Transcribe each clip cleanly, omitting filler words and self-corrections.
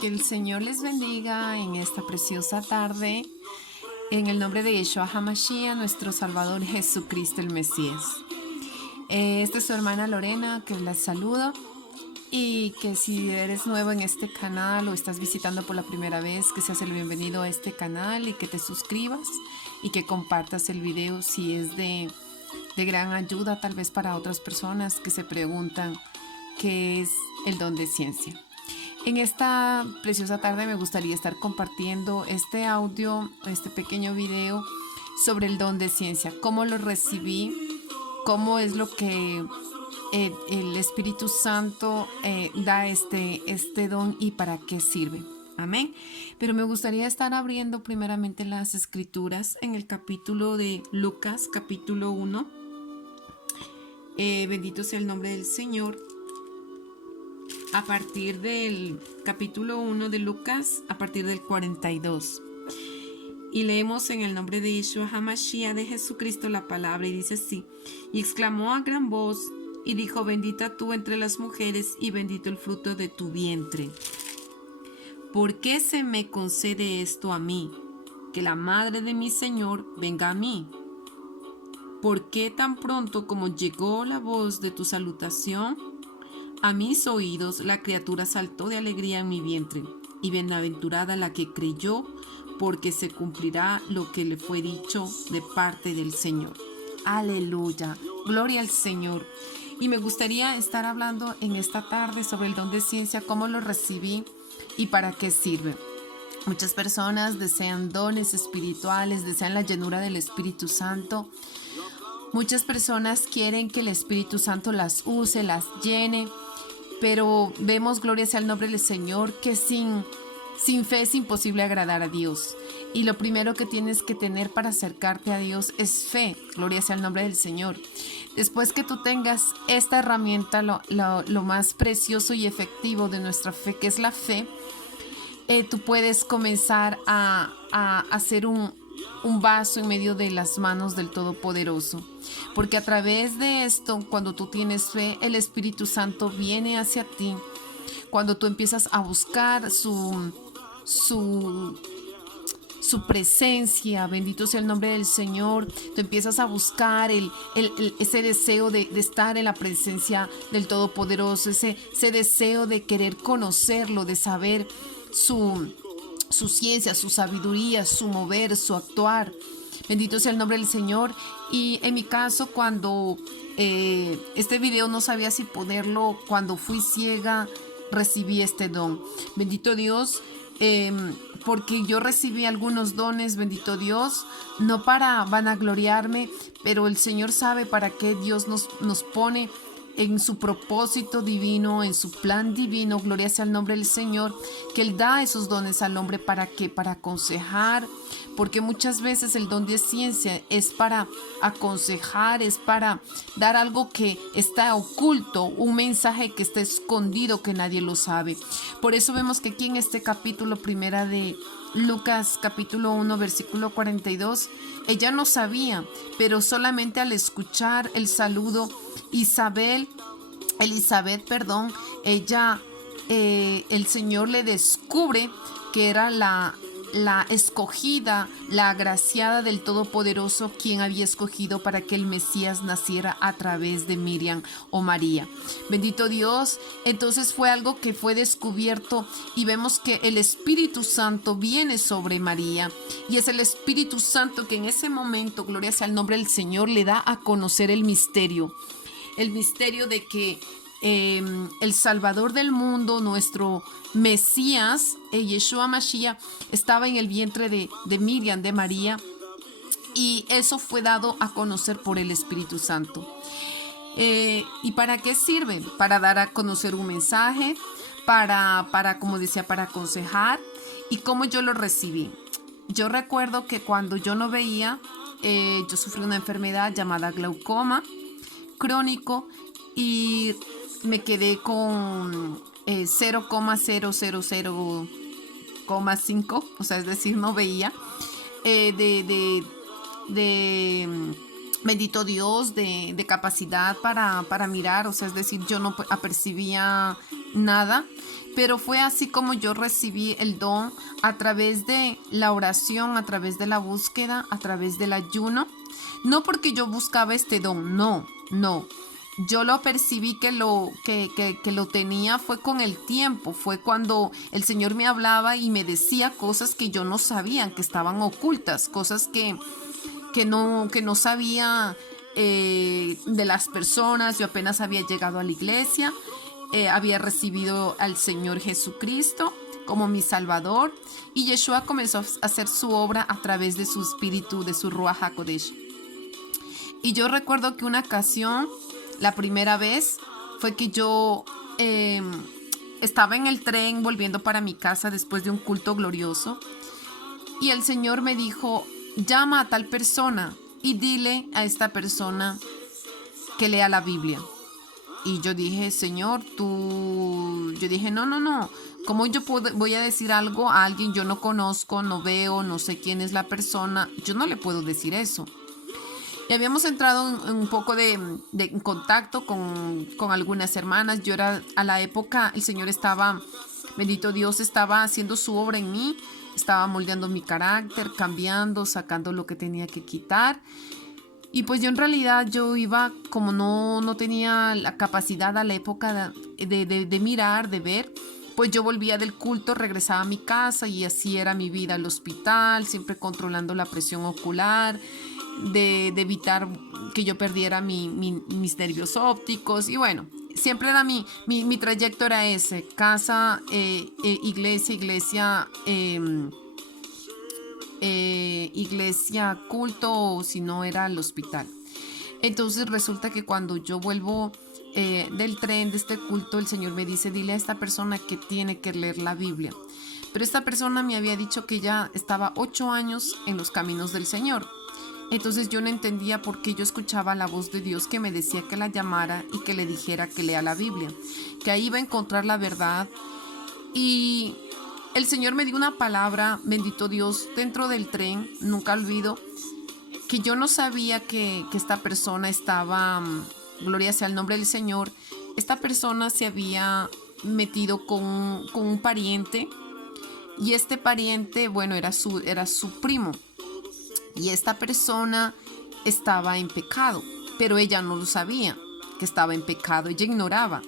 Que el Señor les bendiga en esta preciosa tarde, en el nombre de Yeshua HaMashiach, nuestro Salvador Jesucristo el Mesías. Esta es su hermana Lorena, que la saludo, y que si eres nuevo en este canal o estás visitando por la primera vez, que seas el bienvenido a este canal y que te suscribas y que compartas el video si es de gran ayuda tal vez para otras personas que se preguntan qué es el don de ciencia. En esta preciosa tarde me gustaría estar compartiendo este audio, este pequeño video sobre el don de ciencia, cómo lo recibí, cómo es lo que el Espíritu Santo da este don y para qué sirve. Amén. Pero me gustaría estar abriendo primeramente las escrituras en el capítulo de Lucas, capítulo 1. Bendito sea el nombre del Señor. A partir del capítulo 1 de Lucas, a partir del 42. Y leemos en el nombre de Yeshua HaMashiach, de Jesucristo, la palabra, y dice así: y exclamó a gran voz y dijo: bendita tú entre las mujeres y bendito el fruto de tu vientre. ¿Por qué se me concede esto a mí, que la madre de mi Señor venga a mí? ¿Por qué tan pronto como llegó la voz de tu salutación, a mis oídos la criatura saltó de alegría en mi vientre? Y bienaventurada la que creyó, porque se cumplirá lo que le fue dicho de parte del Señor. Aleluya, gloria al Señor. Y me gustaría estar hablando en esta tarde sobre el don de ciencia, cómo lo recibí y para qué sirve. Muchas personas desean dones espirituales, desean la llenura del Espíritu Santo. Muchas personas quieren que el Espíritu Santo las use, las llene, pero vemos, gloria sea el nombre del Señor, que sin fe es imposible agradar a Dios. Y lo primero que tienes que tener para acercarte a Dios es fe, gloria sea el nombre del Señor. Después que tú tengas esta herramienta, lo más precioso y efectivo de nuestra fe, que es la fe, tú puedes comenzar a hacer un vaso en medio de las manos del Todopoderoso. Porque a través de esto, cuando tú tienes fe, el Espíritu Santo viene hacia ti. Cuando tú empiezas a buscar su presencia, bendito sea el nombre del Señor, tú empiezas a buscar ese deseo de estar en la presencia del Todopoderoso, ese deseo de querer conocerlo, de saber su ciencia, su sabiduría, su mover, su actuar. Bendito sea el nombre del Señor. Y en mi caso, cuando este video no sabía si ponerlo, cuando fui ciega, recibí este don. Bendito Dios, porque yo recibí algunos dones, bendito Dios, no para vanagloriarme, pero el Señor sabe para qué Dios nos pone en su propósito divino, en su plan divino, gloria sea el nombre del Señor, que Él da esos dones al hombre. ¿Para qué? Para aconsejar, porque muchas veces el don de ciencia es para aconsejar, es para dar algo que está oculto, un mensaje que está escondido, que nadie lo sabe. Por eso vemos que aquí en este capítulo primera de Lucas capítulo 1 versículo 42, ella no sabía, pero solamente al escuchar el saludo, Elizabeth, ella, el Señor le descubre que era la escogida, la agraciada del Todopoderoso, quien había escogido para que el Mesías naciera a través de Miriam o María. Bendito Dios. Entonces fue algo que fue descubierto y vemos que el Espíritu Santo viene sobre María, y es el Espíritu Santo que en ese momento, gloria sea el nombre del Señor, le da a conocer el misterio de que el Salvador del mundo, nuestro Mesías, Yeshua Mashiach, estaba en el vientre de Miriam, de María, y eso fue dado a conocer por el Espíritu Santo. ¿Y para qué sirve? Para dar a conocer un mensaje, para como decía, para aconsejar. ¿Y cómo yo lo recibí? Yo recuerdo que cuando yo no veía, yo sufrí una enfermedad llamada glaucoma crónico, y me quedé con 0,000,5, o sea, es decir, no veía. Bendito Dios, de capacidad para mirar, o sea, es decir, yo no apercibía nada, pero fue así como yo recibí el don, a través de la oración, a través de la búsqueda, a través del ayuno. No porque yo buscaba este don, no. Yo lo percibí que lo tenía fue con el tiempo, fue cuando el Señor me hablaba y me decía cosas que yo no sabía, que estaban ocultas, cosas que no sabía de las personas. Yo apenas había llegado a la iglesia, había recibido al Señor Jesucristo como mi Salvador, y Yeshua comenzó a hacer su obra a través de su espíritu, de su Ruach HaKodesh. Y yo recuerdo que una ocasión, la primera vez, fue que yo estaba en el tren volviendo para mi casa después de un culto glorioso, y el Señor me dijo: llama a tal persona y dile a esta persona que lea la Biblia. Y yo dije: Señor, yo dije, no, ¿cómo yo voy a decir algo a alguien yo no conozco, no veo, no sé quién es la persona? Yo no le puedo decir eso. Y habíamos entrado en un poco de contacto con algunas hermanas. Yo era, a la época, el Señor estaba, bendito Dios, estaba haciendo su obra en mí, estaba moldeando mi carácter, cambiando, sacando lo que tenía que quitar. Y pues yo en realidad yo iba, como no tenía la capacidad a la época de mirar, de ver, pues yo volvía del culto, regresaba a mi casa y así era mi vida al hospital, siempre controlando la presión ocular, de evitar que yo perdiera mis nervios ópticos. Y bueno, siempre era mi trayecto era ese: casa, iglesia, iglesia, culto, o si no era el hospital. Entonces resulta que cuando yo vuelvo del tren, de este culto, el Señor me dice: dile a esta persona que tiene que leer la Biblia. Pero esta persona me había dicho que ya estaba 8 años en los caminos del Señor. Entonces yo no entendía por qué yo escuchaba la voz de Dios que me decía que la llamara y que le dijera que lea la Biblia, que ahí iba a encontrar la verdad. Y el Señor me dio una palabra, bendito Dios, dentro del tren, nunca olvido, que yo no sabía que esta persona estaba, gloria sea el nombre del Señor, esta persona se había metido con un pariente, y este pariente, bueno, era su primo, y esta persona estaba en pecado, pero ella no lo sabía que estaba en pecado, ella ignoraba.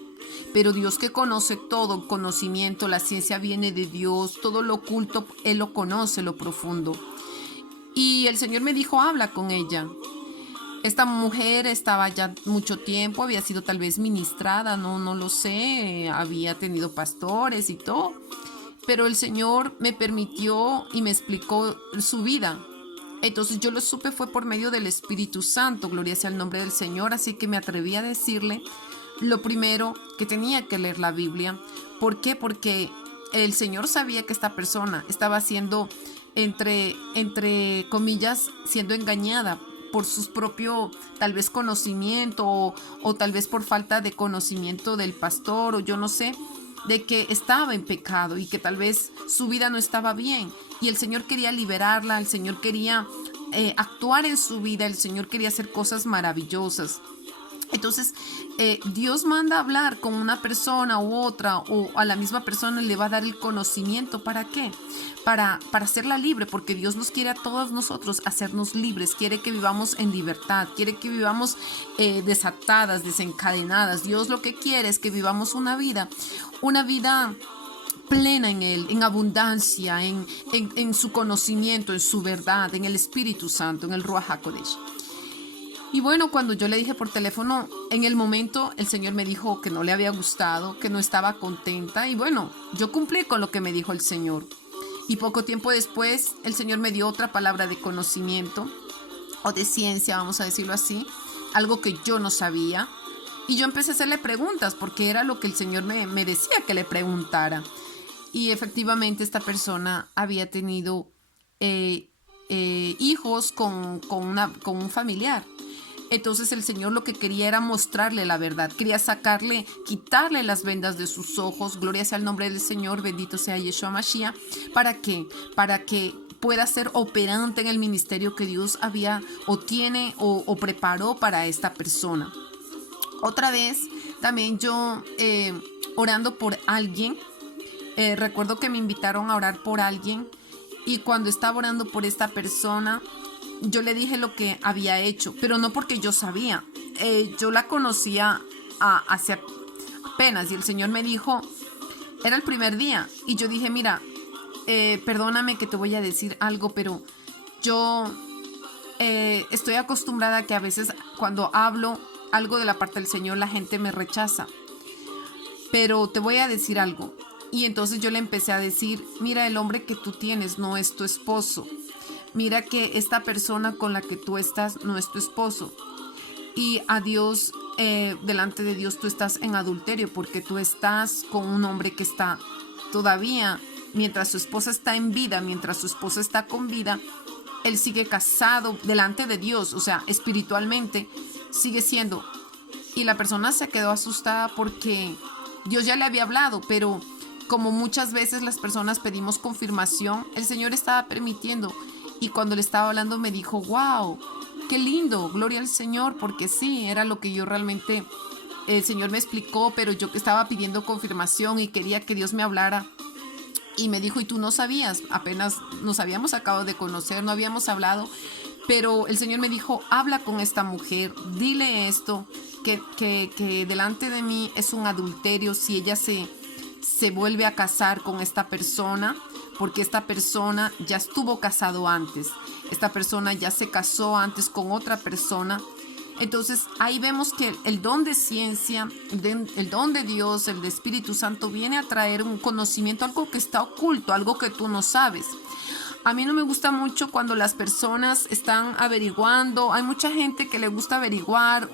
Pero Dios, que conoce todo, conocimiento, la ciencia viene de Dios, todo lo oculto Él lo conoce, lo profundo. Y el Señor me dijo: habla con ella. Esta mujer estaba ya mucho tiempo, había sido tal vez ministrada, no lo sé, había tenido pastores y todo, pero el Señor me permitió y me explicó su vida. Entonces yo lo supe fue por medio del Espíritu Santo, gloria sea el nombre del Señor. Así que me atreví a decirle lo primero, que tenía que leer la Biblia. ¿Por qué? Porque el Señor sabía que esta persona estaba siendo, entre comillas, siendo engañada por su propio, tal vez, conocimiento, o tal vez por falta de conocimiento del pastor, o yo no sé, de que estaba en pecado y que tal vez su vida no estaba bien. Y el Señor quería liberarla, el Señor quería actuar en su vida, el Señor quería hacer cosas maravillosas. Entonces, Dios manda a hablar con una persona u otra, o a la misma persona le va a dar el conocimiento. ¿Para qué? Para hacerla libre, porque Dios nos quiere a todos nosotros hacernos libres, quiere que vivamos en libertad, quiere que vivamos desatadas, desencadenadas. Dios lo que quiere es que vivamos una vida plena en Él, en abundancia, en su conocimiento, en su verdad, en el Espíritu Santo, en el Ruach HaKodesh. Y bueno, cuando yo le dije por teléfono, en el momento el Señor me dijo que no le había gustado, que no estaba contenta. Y bueno, yo cumplí con lo que me dijo el Señor. Y poco tiempo después el Señor me dio otra palabra de conocimiento, o de ciencia, vamos a decirlo así, algo que yo no sabía. Y yo empecé a hacerle preguntas, porque era lo que el Señor me decía que le preguntara. Y efectivamente esta persona había tenido hijos con un familiar. Entonces el Señor lo que quería era mostrarle la verdad, quería quitarle las vendas de sus ojos. Gloria sea el nombre del Señor, bendito sea Yeshua Mashiach. ¿Para qué? Para que pueda ser operante en el ministerio que Dios había o tiene o preparó para esta persona. Otra vez también yo orando por alguien, recuerdo que me invitaron a orar por alguien y cuando estaba orando por esta persona, yo le dije lo que había hecho, pero no porque yo sabía. Yo la conocía hace apenas y el Señor me dijo, era el primer día y yo dije, mira, perdóname que te voy a decir algo, pero yo estoy acostumbrada a que a veces cuando hablo algo de la parte del Señor la gente me rechaza, pero te voy a decir algo. Y entonces yo le empecé a decir, mira, el hombre que tú tienes no es tu esposo. Mira que esta persona con la que tú estás no es tu esposo. Y a Dios, delante de Dios tú estás en adulterio porque tú estás con un hombre que está todavía, mientras su esposa está en vida, mientras su esposa está con vida, él sigue casado delante de Dios, o sea, espiritualmente sigue siendo. Y la persona se quedó asustada porque Dios ya le había hablado, pero como muchas veces las personas pedimos confirmación, el Señor estaba permitiendo. Y cuando le estaba hablando me dijo, wow, qué lindo, gloria al Señor, porque sí, era lo que yo realmente, el Señor me explicó, pero yo que estaba pidiendo confirmación y quería que Dios me hablara. Y me dijo, y tú no sabías, apenas nos habíamos acabado de conocer, no habíamos hablado, pero el Señor me dijo, habla con esta mujer, dile esto, que delante de mí es un adulterio si ella se vuelve a casar con esta persona, porque esta persona ya estuvo casado antes, esta persona ya se casó antes con otra persona. Entonces ahí vemos que el don de ciencia, el don de Dios, el de Espíritu Santo viene a traer un conocimiento, algo que está oculto, algo que tú no sabes. A mí no me gusta mucho cuando las personas están averiguando. Hay mucha gente que le gusta averiguar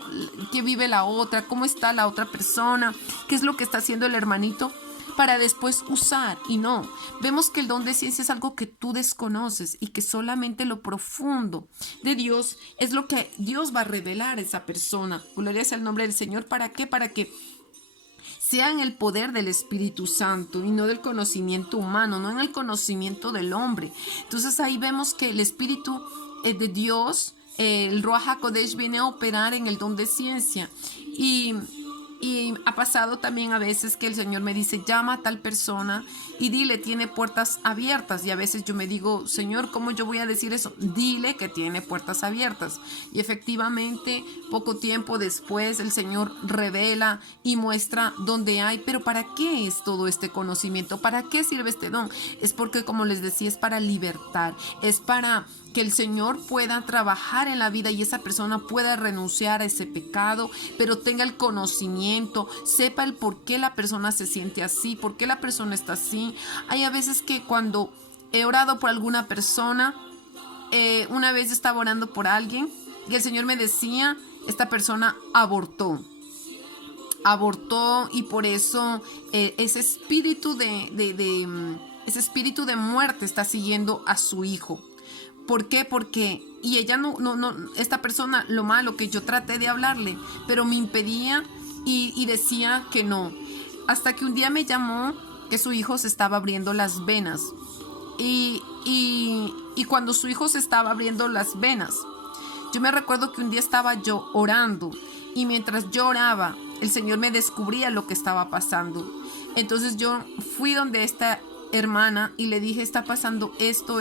qué vive la otra, cómo está la otra persona, qué es lo que está haciendo el hermanito, para después usar. Y no, vemos que el don de ciencia es algo que tú desconoces y que solamente lo profundo de Dios es lo que Dios va a revelar a esa persona. Gloria sea el nombre del Señor. ¿Para qué? Para que sea en el poder del Espíritu Santo y no del conocimiento humano, no en el conocimiento del hombre. Entonces ahí vemos que el Espíritu de Dios, el Ruach HaKodesh, viene a operar en el don de ciencia. Y ha pasado también a veces que el Señor me dice, llama a tal persona y dile, tiene puertas abiertas. Y a veces yo me digo, Señor, ¿cómo yo voy a decir eso? Dile que tiene puertas abiertas. Y efectivamente, poco tiempo después, el Señor revela y muestra dónde hay. Pero ¿para qué es todo este conocimiento? ¿Para qué sirve este don? Es porque, como les decía, es para libertar, es para que el Señor pueda trabajar en la vida y esa persona pueda renunciar a ese pecado, pero tenga el conocimiento, sepa el por qué la persona se siente así, por qué la persona está así. Hay a veces que cuando he orado por alguna persona, una vez estaba orando por alguien y el Señor me decía, esta persona abortó y por eso ese espíritu ese espíritu de muerte está siguiendo a su hijo. ¿Por qué? Porque, y ella no, esta persona, lo malo que yo traté de hablarle, pero me impedía y decía que no. Hasta que un día me llamó que su hijo se estaba abriendo las venas. Y cuando su hijo se estaba abriendo las venas, yo me recuerdo que un día estaba yo orando y mientras yo oraba, el Señor me descubría lo que estaba pasando. Entonces yo fui donde esta hermana y le dije, está pasando esto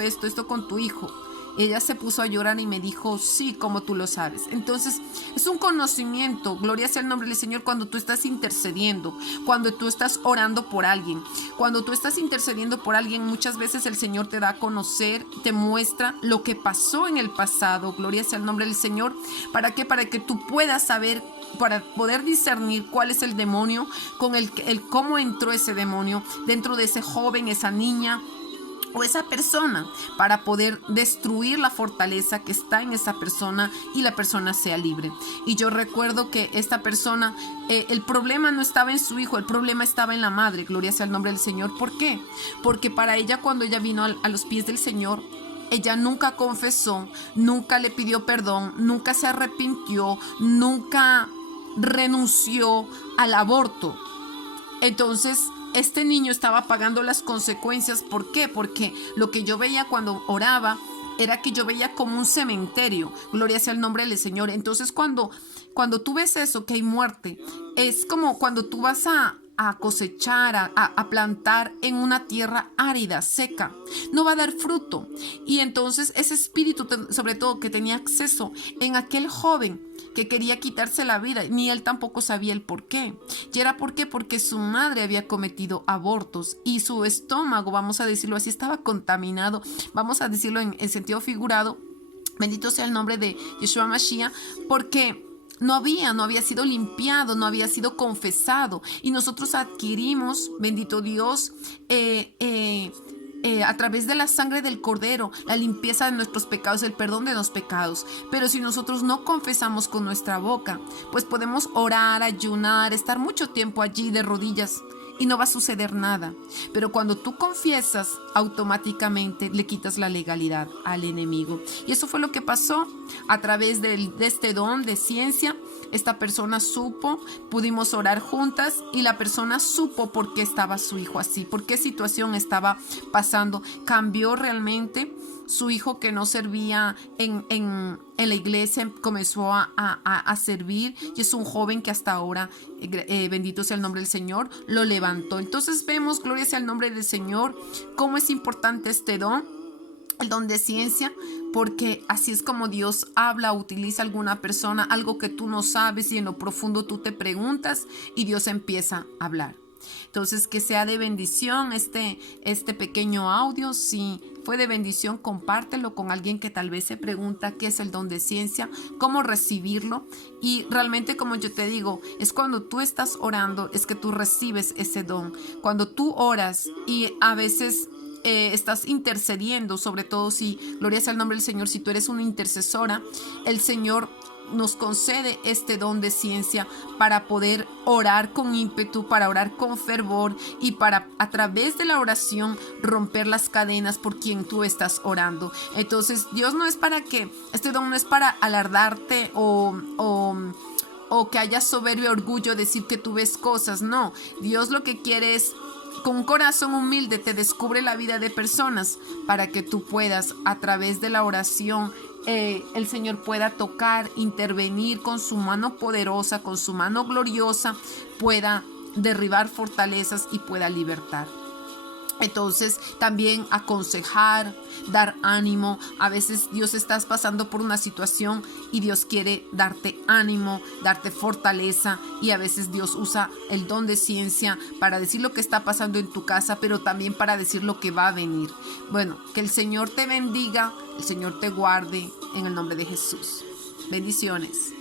con tu hijo. Ella se puso a llorar y me dijo, sí, como tú lo sabes. Entonces, es un conocimiento, gloria sea el nombre del Señor, cuando tú estás intercediendo, cuando tú estás orando por alguien. Cuando tú estás intercediendo por alguien, muchas veces el Señor te da a conocer, te muestra lo que pasó en el pasado, gloria sea el nombre del Señor. ¿Para qué? Para que tú puedas saber, para poder discernir cuál es el demonio, con el cómo entró ese demonio dentro de ese joven, esa niña o esa persona, para poder destruir la fortaleza que está en esa persona y la persona sea libre. Y yo recuerdo que esta persona, el problema no estaba en su hijo, el problema estaba en la madre, gloria sea el nombre del Señor. ¿Por qué? Porque para ella, cuando ella vino a los pies del Señor, ella nunca confesó, nunca le pidió perdón, nunca se arrepintió, nunca renunció al aborto. Entonces, este niño estaba pagando las consecuencias. ¿Por qué? Porque lo que yo veía cuando oraba era que yo veía como un cementerio. Gloria sea el nombre del Señor. Entonces, cuando tú ves eso, que hay muerte, es como cuando tú vas a a cosechar, a plantar en una tierra árida, seca. No va a dar fruto. Y entonces ese espíritu, sobre todo, que tenía acceso en aquel joven que quería quitarse la vida, ni él tampoco sabía el por qué. ¿Y era por qué? Porque su madre había cometido abortos y su estómago, vamos a decirlo así, estaba contaminado, vamos a decirlo en sentido figurado. Bendito sea el nombre de Yeshua Mashiach, porque no había sido limpiado, no había sido confesado. Y nosotros adquirimos, bendito Dios, a través de la sangre del Cordero, la limpieza de nuestros pecados, el perdón de los pecados. Pero si nosotros no confesamos con nuestra boca, pues podemos orar, ayunar, estar mucho tiempo allí de rodillas y no va a suceder nada. Pero cuando tú confiesas, automáticamente le quitas la legalidad al enemigo. Y eso fue lo que pasó a través de este don de ciencia. Esta persona supo, pudimos orar juntas y la persona supo por qué estaba su hijo así, por qué situación estaba pasando. Cambió realmente. Su hijo, que no servía en la iglesia, comenzó a servir, y es un joven que hasta ahora, bendito sea el nombre del Señor, lo levantó. Entonces vemos, gloria sea el nombre del Señor, cómo es importante este don, el don de ciencia, porque así es como Dios habla, utiliza a alguna persona, algo que tú no sabes y en lo profundo tú te preguntas y Dios empieza a hablar. Entonces, que sea de bendición este pequeño audio. Si fue de bendición, compártelo con alguien que tal vez se pregunta qué es el don de ciencia, cómo recibirlo. Y realmente, como yo te digo, es cuando tú estás orando, es que tú recibes ese don. Cuando tú oras y a veces estás intercediendo, sobre todo si, gloria sea el nombre del Señor, si tú eres una intercesora, el Señor nos concede este don de ciencia para poder orar con ímpetu, para orar con fervor y para, a través de la oración, romper las cadenas por quien tú estás orando. Entonces, Dios no es para que, este don no es para alardarte o que haya soberbio, orgullo, decir que tú ves cosas. No, Dios lo que quiere es, con un corazón humilde, te descubre la vida de personas para que tú puedas, a través de la oración, el Señor pueda tocar, intervenir con su mano poderosa, con su mano gloriosa, pueda derribar fortalezas y pueda libertar. Entonces, también aconsejar, dar ánimo. A veces Dios estás pasando por una situación y Dios quiere darte ánimo, darte fortaleza, y a veces Dios usa el don de ciencia para decir lo que está pasando en tu casa, pero también para decir lo que va a venir. Bueno, que el Señor te bendiga, el Señor te guarde en el nombre de Jesús. Bendiciones.